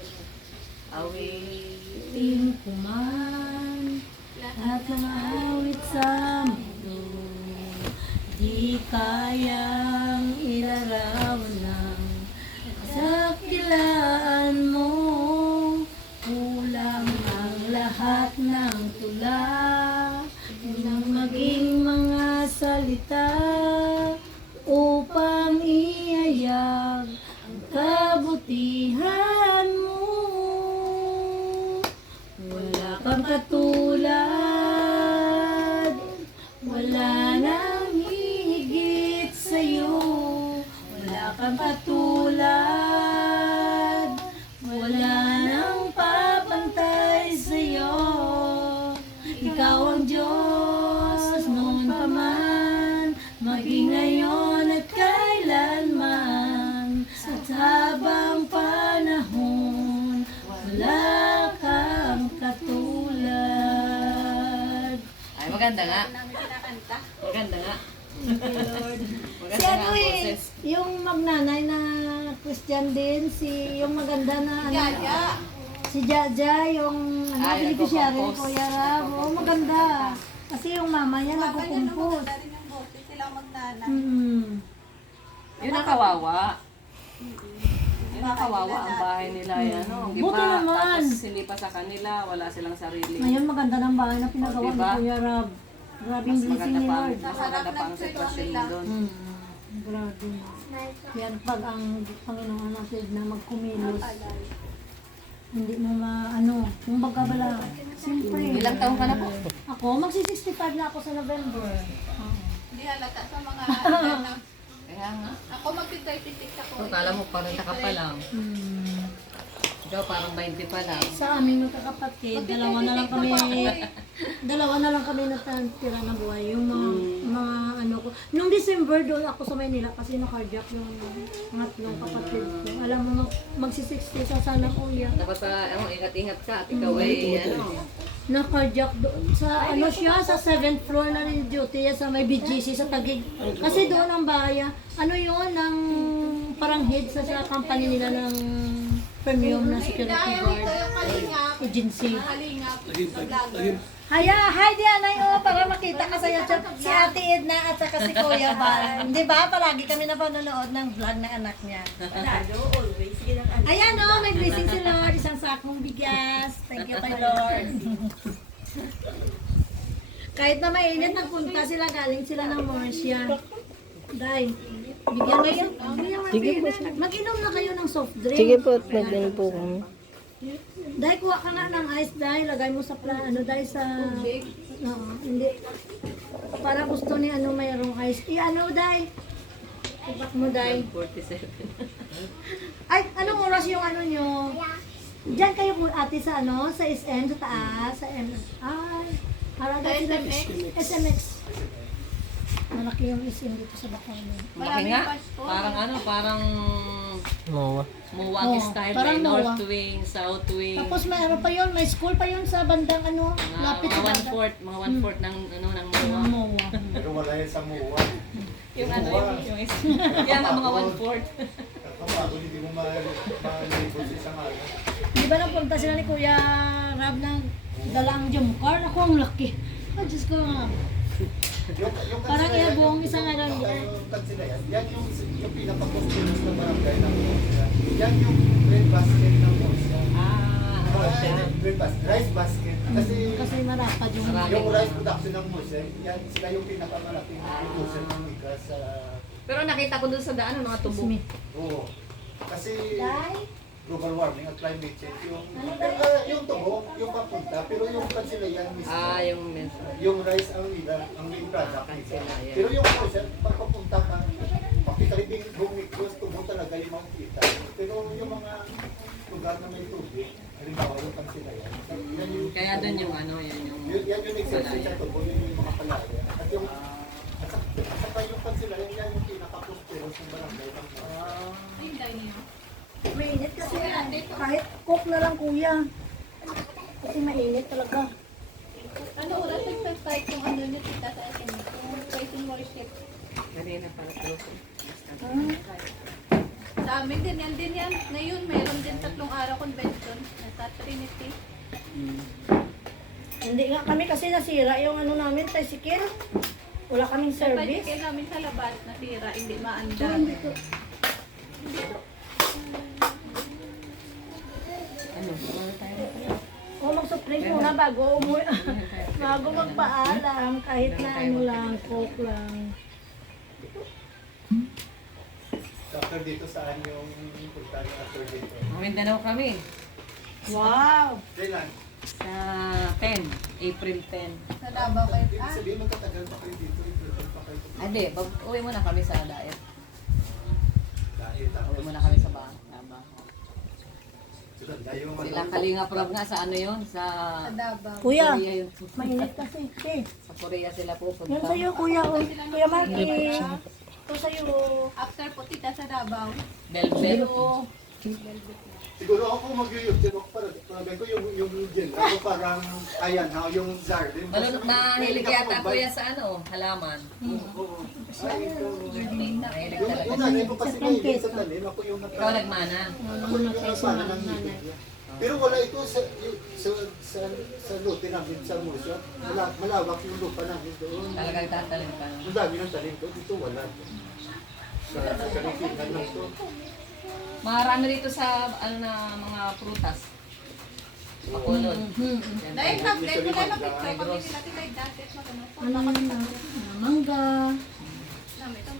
Away. Ting kuman at ng awit sa mundo, di kayang ilarawan ng kasakilaan mo. Kulang ang lahat ng tula ng maging mga salita upang iayag ang kabutihan mo. Wala kang katulad, wala nang hihigit sa'yo. Wala kang katulad, wala nang papantay sa'yo. Ikaw ang Diyos noon pa man, maging ngayon at kailanman. At habang panahon, wala kang katulad. Ay, maganda nga. Namin kinakanta. Maganda nga. Thank you, Lord. Maganda Si nga ano ang eh, boses. yung magnanay na Christian din, yung maganda na Jaja. si Jaja, yung Ay, beneficiary, nagko-compose. Kuya Rab, maganda. Kasi yung mama niya Mama niya nung nagkukumpos. maganda rin yung boses, sila ang magnana. Yun ang kawawa. Yun ang kawawa ang bahay nila. Yan, no? Buti naman. Tapos silipa sa kanila, wala silang sarili. Ngayon maganda ng bahay na pinagawa Oh, diba? ni Kuya Rab. Grabing Mas blessing maganda ni pa, Lord. mas maganda pa ang sitwasyon mo doon. Grabe. Yan pag ang Panginoon natin na magkumilos. hindi mo kung baga bala. Siyempre. Ilang taon ka na po? Ako, magsi-65 na ako sa November. Hindi halata sa mga ano. Kaya nga. Ako magti-36 ako. So, kala mo parang ka pa lang. Ikaw parang 20 pa lang. Sa aming magkakapatid, dalawa na lang kami natira na buhay. Yung mga ano ko. Nung December doon ako sa Maynila kasi na-cardiac yung tatlong kapatid ko. Alam mo, magsi-60 sa sana kuya. Dapat pa, ingat-ingat ka at ikaw ay Na-cardiac doon sa siya, sa 7th floor na rin duty yan sa may BGC sa Taguig. Kasi doon ang bahay, ng parang head sa company nila ng premium na security guard Yung kalingap. agency. Kalingap. Sa vlogger. Hi Dianay, para makita ka sa YouTube. Si Ate Edna at saka si Kuya Bal. Di ba? Palagi kami napanonood ng vlog ng anak niya. Ayan may blessing si Lord. Isang sakong bigas. Thank you kay Lord. Kahit na mainit, nagpunta sila, galing sila ng Marcia. Day, bigyan kayo. Mag-inom na kayo ng soft drink. Sige po, at mag-ano po kami. Dahil kuha ka nga ng ice, dahil lagay mo sa dahil sa... Oo, hindi. Para gusto ni mayroong ice. Dahil. Ibak mo, dahil. 47. Ay, anong oras yung nyo? Diyan kayo po ate sa sa SM, sa taas, sa MS. Ay, haraga sila. SMX. Malaki yung SM dito sa Bacolod. Malaki nga. Parang Mowa. Muwang style. parang May north Muwang. wing, south wing. Tapos mayroon pa yun, may school pa yun sa bandang lapit Mga sa one-fourth ng ng Muwang. Mowa. Pero wala yan sa MUA. Yung kaya nga mga one-fourth. Kapag hindi mo malibot sa isang araw. Di ba napunta sila ni Kuya Rab ng dalang jump car? Ako ang laki. Oh, Diyos ko nga. Parang buong isang araw. Yung Tansilayan, yan yung pinaka-prosperous na barangay ng Murcia. Yan yung bread basket ng Murcia. Rice basket. Kasi marapad yung Yung rice production ng Murcia, yan sila yung pinakamalaking producer ng bigas sa... Pero nakita ko dun sa daan mga tubo. Oo. Kasi global warming at climate change, yung tubo, yung papunta, pero yung Tansilayan mismo. Yung mensa. Yung rice ang main product nila. Tansilayan. Pero yung Murcia, pag papunta ka, pakitalibing bumikos, tubo talaga yung makikita. Pero yung mga lugar na may tubig, halimbawa yung Tansilayan, yan yung... Kaya dun yung yan yung... Yan yung exercise sa tubo, yun yung mga palaya. At yung... At saka yung Tansilayan, yan yung pinaka-prosperous ng barangay ng Murcia. mainit kasi kahit cook na lang kuya. Kasi mainit talaga. Ano oras nag-start yung niyo tita sa akin? Yung pricing more shift. Kanina para close. Sa amin din yan. Ngayon, meron din 3 araw convention. Nasa Trinity. Hindi nga kami kasi nasira yung namin, tricycle. Wala kaming service. Kaya namin sa labas, nasira, hindi maandar. Mag-supling muna bago bago magpaalam. Kahit na lang, coke lang. After dito, saan yung punta niyo after dito? Mindanao kami. Wow! Kailan? Sa 10. April 10. Sa Davao kayo. Ibig sabihin, magtatagal pa kayo dito, i-prepare pa kayo. Hindi, uwi muna kami sa diet. Dahil Uwi tapos, muna kami sa bahay. sunod na yung Sila Kalinga Prab nga sa yun? Sa Davao. Kuya, Korea yun. mainit kasi. Sa Korea sila pupunta. Yan sa'yo kuya. Kuya Marky. Ito sa'yo. After po tita sa Davao. Belbel. siguro ako mag-YouTube ako para ko yung gin. Ako parang, ayan, yung Zardin. Mahilig yata ko yan sa halaman. Oo. Ay, ito. Mahilig Yung talaga. nanay ko kasi may sa talim, ako yung Ikaw nagmana. Ako yung nagpana ng ibig. Pero wala ito sa lote namin sa Murcia. Malawak yung lupa namin doon. Talagang tatalim ka. Ang dami ng talim doon. Dito wala. Sa Kalifingan lang ito. Marami rito sa mga prutas. Makulod. Dahil na-blend ko lang ng picture. Kami nila tita dati. Mangga.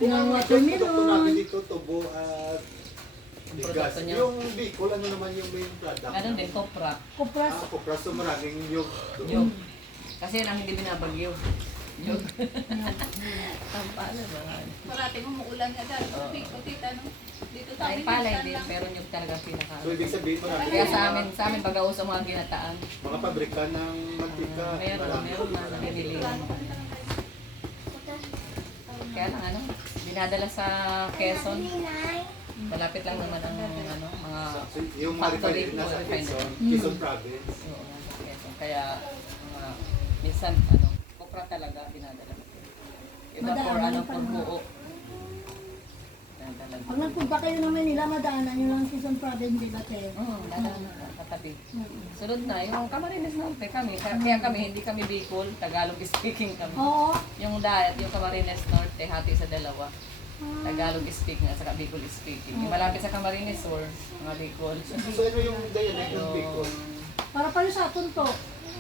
Ang produkto namin dito, tubo at Yung Bigas. produkto niya. Yung Bicol, ano naman yung main product? Ganun din, kopra. Kupras. Kupras, so maraming yung Yung. Kasi lang hindi binabagyo. Yung. Ang pala ba? Parating umuulan nga dahil. Biko, tita, no? Dito sa Ay amin, palay minsan din, lang. pero yung talaga pinaka. So, ibig sabihin, maraming Kaya sa amin baga uso mga ginataan. mga pabrika ng mantika. Meron na nabibili. Kaya lang ano, dinadala sa Quezon. Malapit lang naman ang ano, mga So, yung mga factory refinery na sa refinery. Quezon Province. Oo, nasa Quezon. Kaya mga minsan ano, kopra talaga dinadala. Iba for Madami ano, pa for naman. buo. Dinadala. Pag nagpunta kayo ng Manila, madaanan nyo lang Quezon Province, di ba, te? Oo, dadaan na katabi. Sunod na, yung Camarines Norte kami. Kaya kami, hindi kami Bicol, Tagalog speaking kami. Oo. Yung diet, yung Camarines Norte, hati sa dalawa. Tagalog speaking at saka Bicol speaking. Yung malapit sa Camarines Sur, mga Bicol. So, ano yung dialect ng Bicol? Para pala sa atin to.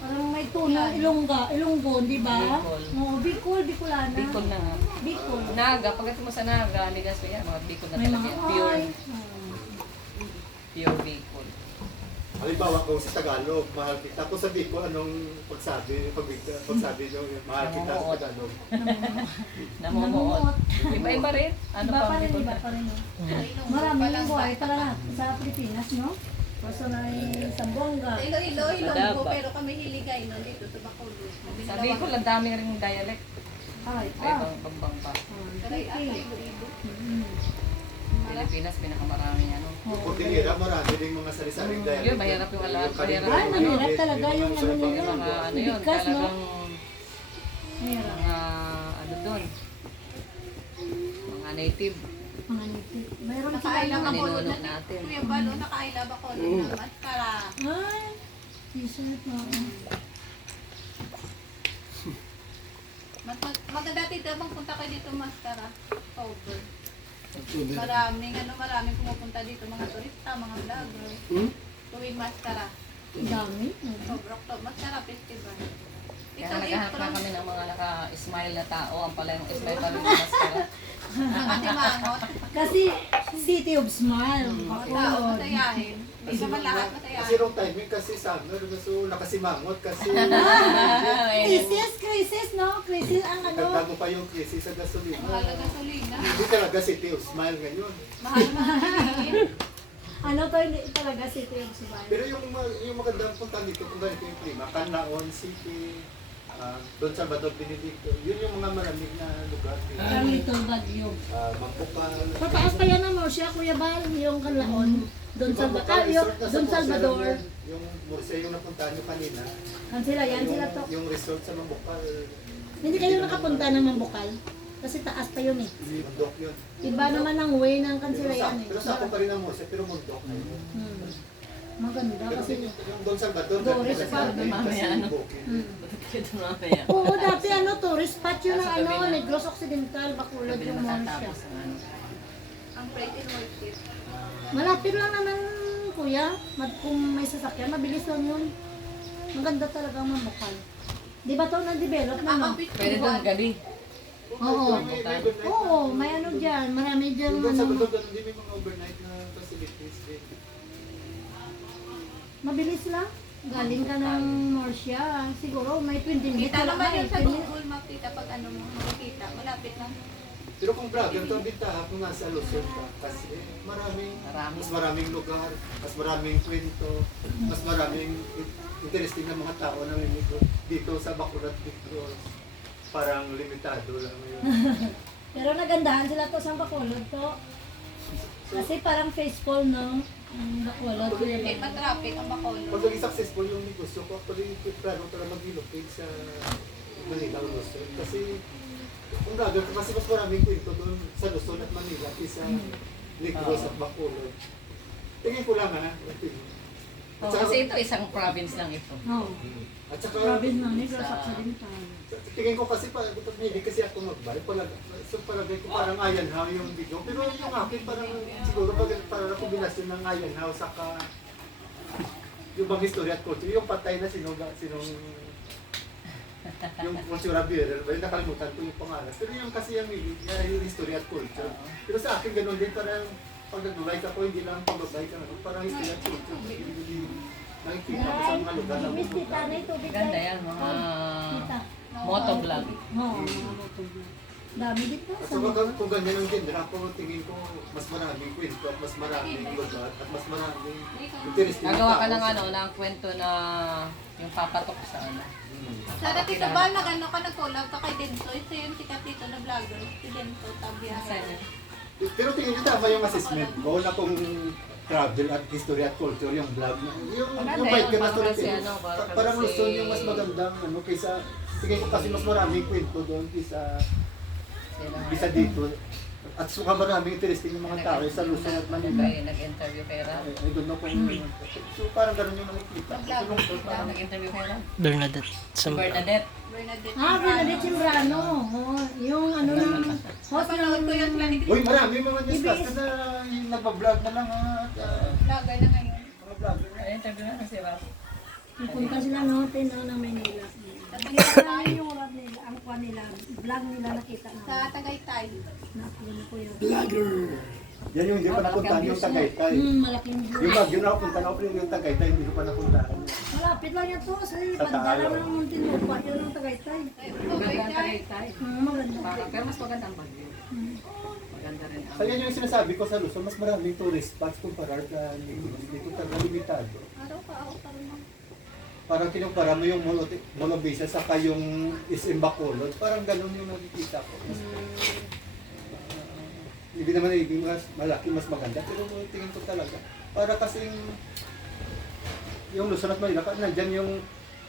Parang may tunang Ilonggo, di ba? Bicol. Oo, Bicol, Bicolana. Bicol na nga. Bicol. Naga, pagdating mo sa Naga, ligas ko yan, mga Bicol na May talaga mga yan. Pure, ay. pure Bicol. Halimbawa kung sa Tagalog, mahal kita. Kung sa Bicol, anong pagsabi nyo, mahal kita sa Tagalog? Namumuot. Iba-iba rin. Ano Iba pa pa ang rin, Bicol iba na? pa rin. no? Ilonggo Marami pa yung lang buhay bata. talaga sa Pilipinas, no? Basta na Sambuanga. Sa Iloilo, Ilonggo, Madaba. pero kami hiligay no, dito sa Bacolod. Sa Bicol, ang dami rin dialect. Ay, Ay, bang pa. Karay ata, Iloilo. Pilipinas, pinakamaraming ano. Putingira, marami rin mga sari-saring dialect. Yun, mahirap yung alam. Mahirap. Ay, mahirap talaga yung ano Yung nila. mga ano yun, Bigkas, no? talagang Mahirap. mga ano doon. Mga native. Mga nipit. Mayroon sila Nakaila yung... Bacolod Ninuno na natin. Kuya Balo, nakaila Bacolod na maskara. Ay, t-shirt na. Maganda dito, bang punta kayo dito maskara. Over. Maraming pumupunta dito, mga turista, mga vlogger. Tuwing maskara. Dami. Sobrang to, maskara festival. Kaya naghahanap na kami ng mga naka-smile na tao. Ang pala yung smile pa rin ng mascara. Nakatimangot. Kasi City of Smile. Mga tao Bacolod. matayahin. Hindi naman lahat Kasi matayahin. wrong timing kasi summer, so nakasimangot kasi Crisis, no? Crisis ang ano. nagtago pa yung krisis sa gasolina. Mahal na gasolina. Hindi talaga City of Smile ngayon. Mahal bilihin. Ano to, hindi talaga City of Smile. Pero yung magandang punta dito, kung ganito yung klima, Canlaon City, Don Salvador, Benedicto, yun yung mga maraming na lugar. Parang Little Baguio. Mangkupal. Pataas pa yan mo siya, Kuya Bal, yung Canlaon. Don Salvador. Don Salvador. Yung Murcia yung napuntahan nyo kanina. Yan sila, yan sila to. Yung resort sa Mambukal, Hindi kayo nakapunta ng Mambukal. Kasi taas pa yun eh. mundok yun. Iba naman ang way ng Kansilayan eh. Pero sa pa rin ang Murcia, pero mundok na yun. Maganda Pero kasi. yung Don Salvador, Tourist kasi spot, mamaya, ano? bukid. Ito mamaya. Oo, dati ano, tourist spot yun ng Nasa ano, gabi na. Negros Occidental, Bacolod Sabi yung na mall siya. matatapos ang ano. Ang freight and worth it. Malapit lang naman, kuya. Kung may sasakyan, mabilis lang yun. Maganda talaga ang Mambukal. Di ba to na-develop na no? Pwede doon gabi. Oo. Oo, may ano dyan. Marami dyan Yung Don ano. Salvador, ganun din may mga overnight na facilities din. Mabilis lang. Galing ka ng Murcia. Siguro may 20 minutes. Kita Wala naman na yun eh. sa 10 minutes. Google Map, tita, pag ano mo, makikita. Malapit lang. Pero kung vlogger, ito ang bintaha kung nasa Luzon ka. Kasi Marami. mas maraming lugar, mas maraming kwento, mas maraming interesting na mga tao na namimigro dito sa Bacolod Negros. Parang limitado lang ngayon. Pero nagandahan sila to sa Bacolod to. Kasi parang faithful, no? Ang Bacolod. Kuya Hindi Bal. matraffic ang Bacolod. Pag naging successful yung negosyo ko, actually, plano talaga mag-relocate sa Manila o Luzon. Kasi kung vlogger ka, kasi mas maraming kwento doon sa Luzon at Manila kaysa Negros at Bacolod. Tingin ko lang ha. Oh, kasi ito isang province lang ito. Oo. At saka, Province ng Negros Sa- Occidental. tingin ko kasi pa, hindi kasi ako magbalik. So palagay ko parang Iron How yung video. Pero yung akin parang siguro parang kombinasyon ng Iron How saka yung bang history at culture. Yung patay na sinong yung Cultura Bureau, ba, nakalimutan ko yung pangalan. Pero yung kasi yung history at culture. Pero sa akin ganun din parang pag nag-like ako, hindi lang pag-like ako, parang history at culture. Nakikita ko sa mga lugar na Miss Tita, na tubig Ganda tayo. yan, mga Tita. motovlog. Oo, mga motovlog. Dami dito. So kung ganyan ang gender, ako tingin ko mas maraming kwento at mas maraming lugar at mas maraming interesting na Nagawa ka tao ng sa- ano, ng kwento na yung papatok sa ano. Sana Tito Bal, nag-ano ka, nag-collab ka kay Dento. Ito yung sikat dito na vlogger. Si Dento, Tabias. Pero tingin niyo tama yung assessment ko na kung travel at history at culture yung vlog na yung Maganda bike yun, ka na parang kasi storytelling. ano, parang Parang kasi- Luzon yung mas magandang ano kaysa tingin ko kasi mas maraming kwento doon kaysa dito. At suka maraming interesting yung mga tao sa Luzon at Manila. Nag-interview kay Ram. I don't know kung so parang ganun yung nakikita. Parang Nag-interview kay Ram. Bernadette. Si Bernadette. Bernadette. Bernadette Simbrano. Oh, yung ano ng host Napanood ko yun sila ni uy, marami mga discuss na yung nagpa-vlog na lang at vlogger na ngayon. mga vlogger na. Interview na si Ram. Punta sila notin ng Manila. Tatanggal Kaya yung vlog nila, ang kuha nila, vlog nila nakita sa na. Tagaytay. Na-upload ko yun. Vlogger. Yan yung hindi pa napuntahan yung Tagaytay. Malaking view. Yung Baguio na napunta na yung Tagaytay, hindi ko pa napuntahan. Malapit lang yan to. Sa Sa pandala Tayo. ng Muntinlupa. Yun ang Tagaytay. Maganda Tagaytay. Maganda. Pero mas maganda ang Baguio. Maganda rin ang... Kaya yung sinasabi ko sa Luzon, mas maraming tourist spots kumpara sa dito talaga limitado. Araw ka, ako pa rin. Parang kinumpara mo yung Molobisa saka yung SM Bacolod, parang ganun yung nakikita ko. Hindi naman nagiging mas malaki, mas maganda, pero tingin ko talaga. Para kasing yung Luzon at Manila, nandyan yung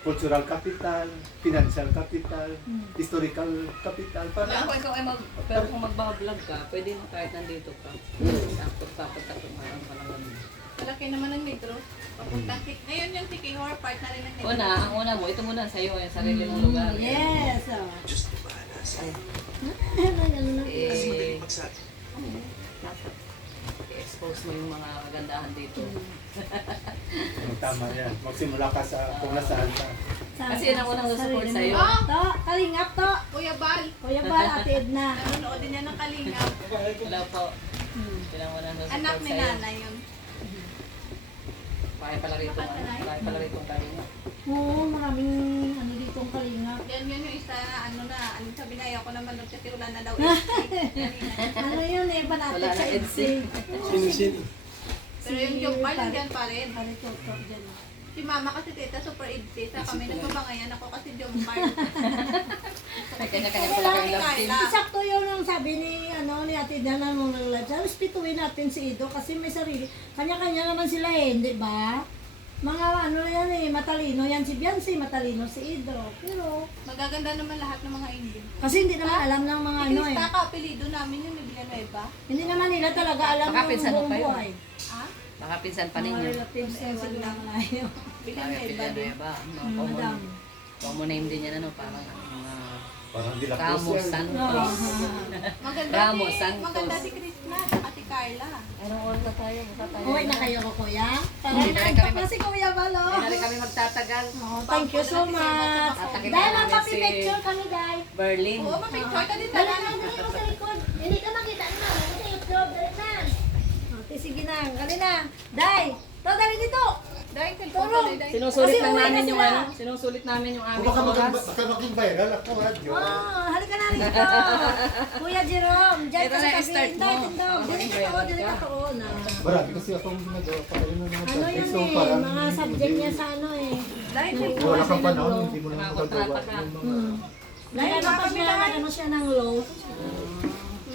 cultural capital, financial capital, historical capital. Pero Para kung ikaw ay pero kung magbablog ka, pwede mo kahit nandito ka. Tapos parang parang Malaki naman ang Negros. Papuntang ngayon yung Tiki Horror part na rin ng Negros. ang una mo, ito muna sa'yo, yung sarili mong lugar. Yes. Dapat i-expose mo yung mga kagandahan dito. tama yan, magsimula ka sa kung nasaan ka. Kasi yun ang unang support sa'yo. To, kalingap to. Kuya Bal, Kuya Bal, Ate Edna. nanonood din yan ng Kalingap. Hello po. Yun ang unang support Anak ni sa'yo. nanay yun. Bakit pala rito, bakit pala rito kanina. Oo, maraming ano dito ang kalingap. Yan yun yung isa, ano sabi na ayaw ko naman doon kasi wala na daw. Ano yun eh, Wala panatag na sa EDC. Sino? Pero yung joke pa, nandiyan pa rin. Paritoto dyan. Si mama kasi tita super idsi, sa kami nagbabangayan ako kasi joke pa. May kanya-kanya pala kayo love team. Sakto yun ang sabi ni, ni Ate Dana nung nag-live. Sabi, spituin natin si Ido kasi may sarili. Kanya-kanya naman sila eh, di ba? Mga ano yan eh, matalino yan si Biancy, matalino si Ido. Pero, Magaganda naman lahat ng mga Indian. kasi hindi naman alam ng mga ano eh. Krista ka, apelido namin yun, ni Villanueva. Hindi naman nila talaga alam Baka ng pinsan mo buong pa yun. buhay. Ha? Baka pinsan pa Mga ninyo. relatives na sila malayo. Villanueva din. Villanueva. Madami. Common name din yan, ano, parang mga Parang di Ramos Santos. Maganda Ramos si, Santos. maganda si Krishna, at si Carla. Anong oras na tayo? Baka tayo. Uwi na kayo ko, kuya. Para Hindi na rin na kami pa si Kuya Balo. Hindi na rin kami magtatagal. Oh, thank you so much. Tatakip Dahil namin magpa-picture kami, guys. Berlin. Oo, mapicture ka din Dali talaga. na, dali mo sa likod. Hindi ka makita na. Sa YouTube, dali na. Okay, sige na. Dali na. Day, to, dali dito. Dahil Turo. Sinusulit Kasi lang uwi na namin yung sila. ano, sinusulit namin yung aming Kung baka oras. maging viral ako, radyo. Halika na rito. Kuya Jerome, dyan Ito ka na sa yung tabi. start mo. Dali, tindog. Dali ka to, dali ka to. Na. Marami kasi akong ginagawa pa rin ng mga Ano topics. yun So, eh, parang mga subject niya sa ano eh. Dahil Nagkuha wala siya kang ng panahon, law. hindi mo na Nakakontrata magagawa. ka. Yung mga- Dahil tapos niya nag-ano siya ng law.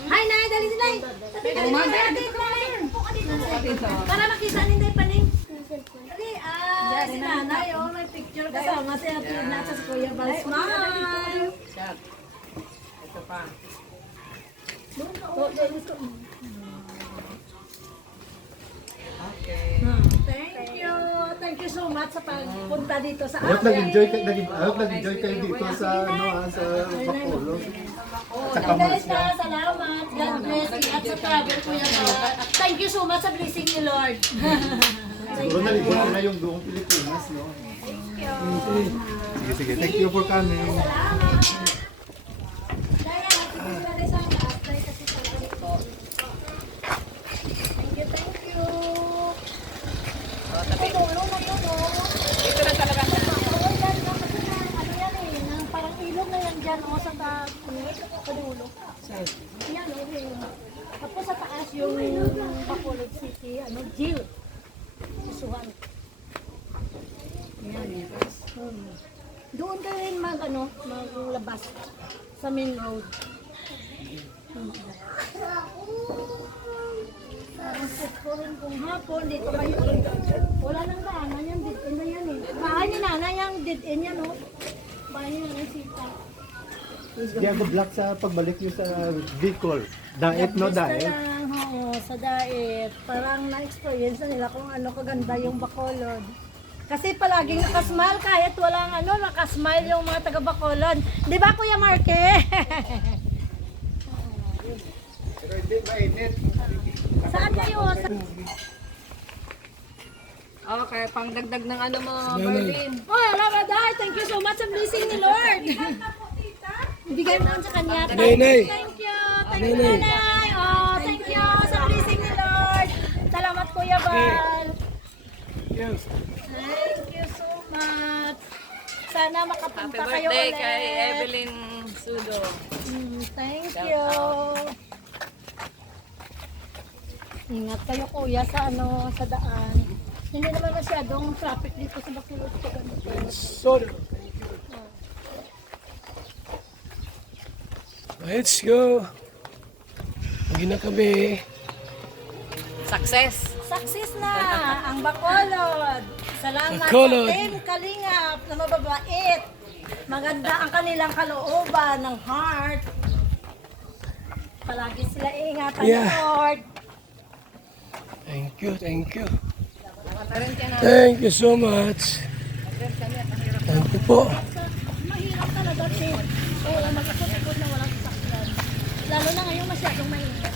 Hi, Nay! Dali si Nay! Sabi ka Kumain. dito, dali dito, Nay! Puka dito, Nay. Dito. Para makita ni Nay Paning. Dali, si Nanay, oh, may picture kasama si Ate Nasa si Kuya Bal. Smile! Shot. Ito pa. Oh, dali ko. Okay. Thank you! Thank you so much sa pagpunta dito sa I hope nag-enjoy kayo dito sa sa Bacolod. And guys, salamat. God bless you. At sa travel, Kuya Bal. Thank you so much sa blessing ni Lord. Siguro nalibot ko na yung buong Pilipinas, no? Sige, sige. Thank you for coming. Salamat. Dahil, sige sila sa taas. Dahil kasi sa dito. Thank you, Padulo. Saan? Yan, okay. Tapos sa taas yung Bacolod City, Jill. Isuhan. Yan. Doon ka rin maglabas sa main road. Parang set ko rin kung hapon, dito kayo. Wala nang daanan yan, dead-end na yan eh. Bahay ni nanay yung dead-end yan, oh. Bahay ni nanay Sita. Di ako black sa pagbalik nyo sa Bicol. Diet, no Basta diet. lang, oo, sa diet. Parang na-experience na nila kung ano kaganda yung Bacolod. Kasi palaging nakasmile kahit walang nakasmile yung mga taga Bacolod. Di ba Kuya Marque? Pero hindi mainit. Saan kayo? Okay, pangdagdag ng ano mo, Nanay. Marlene. Oh, Ramadan, thank you so much sa blessing ni Lord. Bigay mo sa kanya. Nanay. Thank you. Thank you, Nanay. Oh, thank you sa blessing ni Lord. Salamat, Kuya Bal. Yes. Thank you so much. Sana Happy makapunta kayo birthday ulit. kay Evelyn Sudo. Thank you. Ingat kayo kuya sa sa daan. Hindi naman masyadong traffic dito sa Bacolod sa ganito. Sorry. Let's go. Hindi na kami. Success! Success na ang Bacolod. Salamat Bacolod. sa Team Kalingap na mababait. Maganda ang kanilang kalooban ng heart. Palagi sila ingatan ni Yeah. Lord. Thank you, thank you. Nakatarent ka na. Thank you so much. Thank you po. Mahirap talaga, Tim. Oo, mag-ikot-ikot na walang sasakyan. Lalo na ngayon masyadong mainit.